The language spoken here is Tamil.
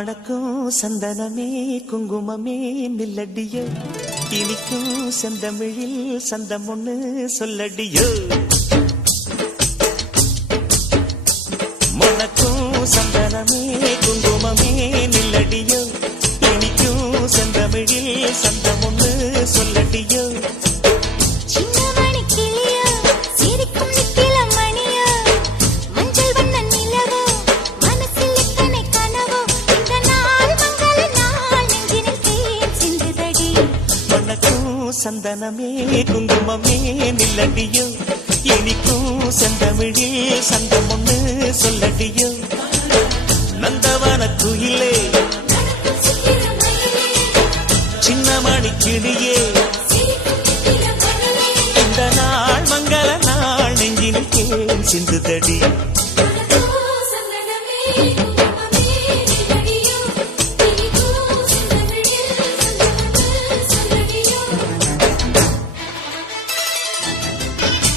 மணக்கும் சந்தனமே குங்குமமே நில்லடியோ இனிக்கும் செந்தமிழில் சந்தம் ஒண்ணு சொல்லடியோ மணக்கும் சந்தனமே குங்குமமே நில்லடியோ இனிக்கும் செந்தமிழில் சந்தம் ஒண்ணு சொல்லடியோ சந்தனமே குங்குமமே நில்லடியோ இனிக்கும் செந்தமிழில் சந்தம் ஒண்ணு சொல்லடியோ நந்தவன குயிலே சின்னமணி கிளியே இந்த நாள் மங்கள நாள் நெஞ்சினில் தேன் சிந்துதடி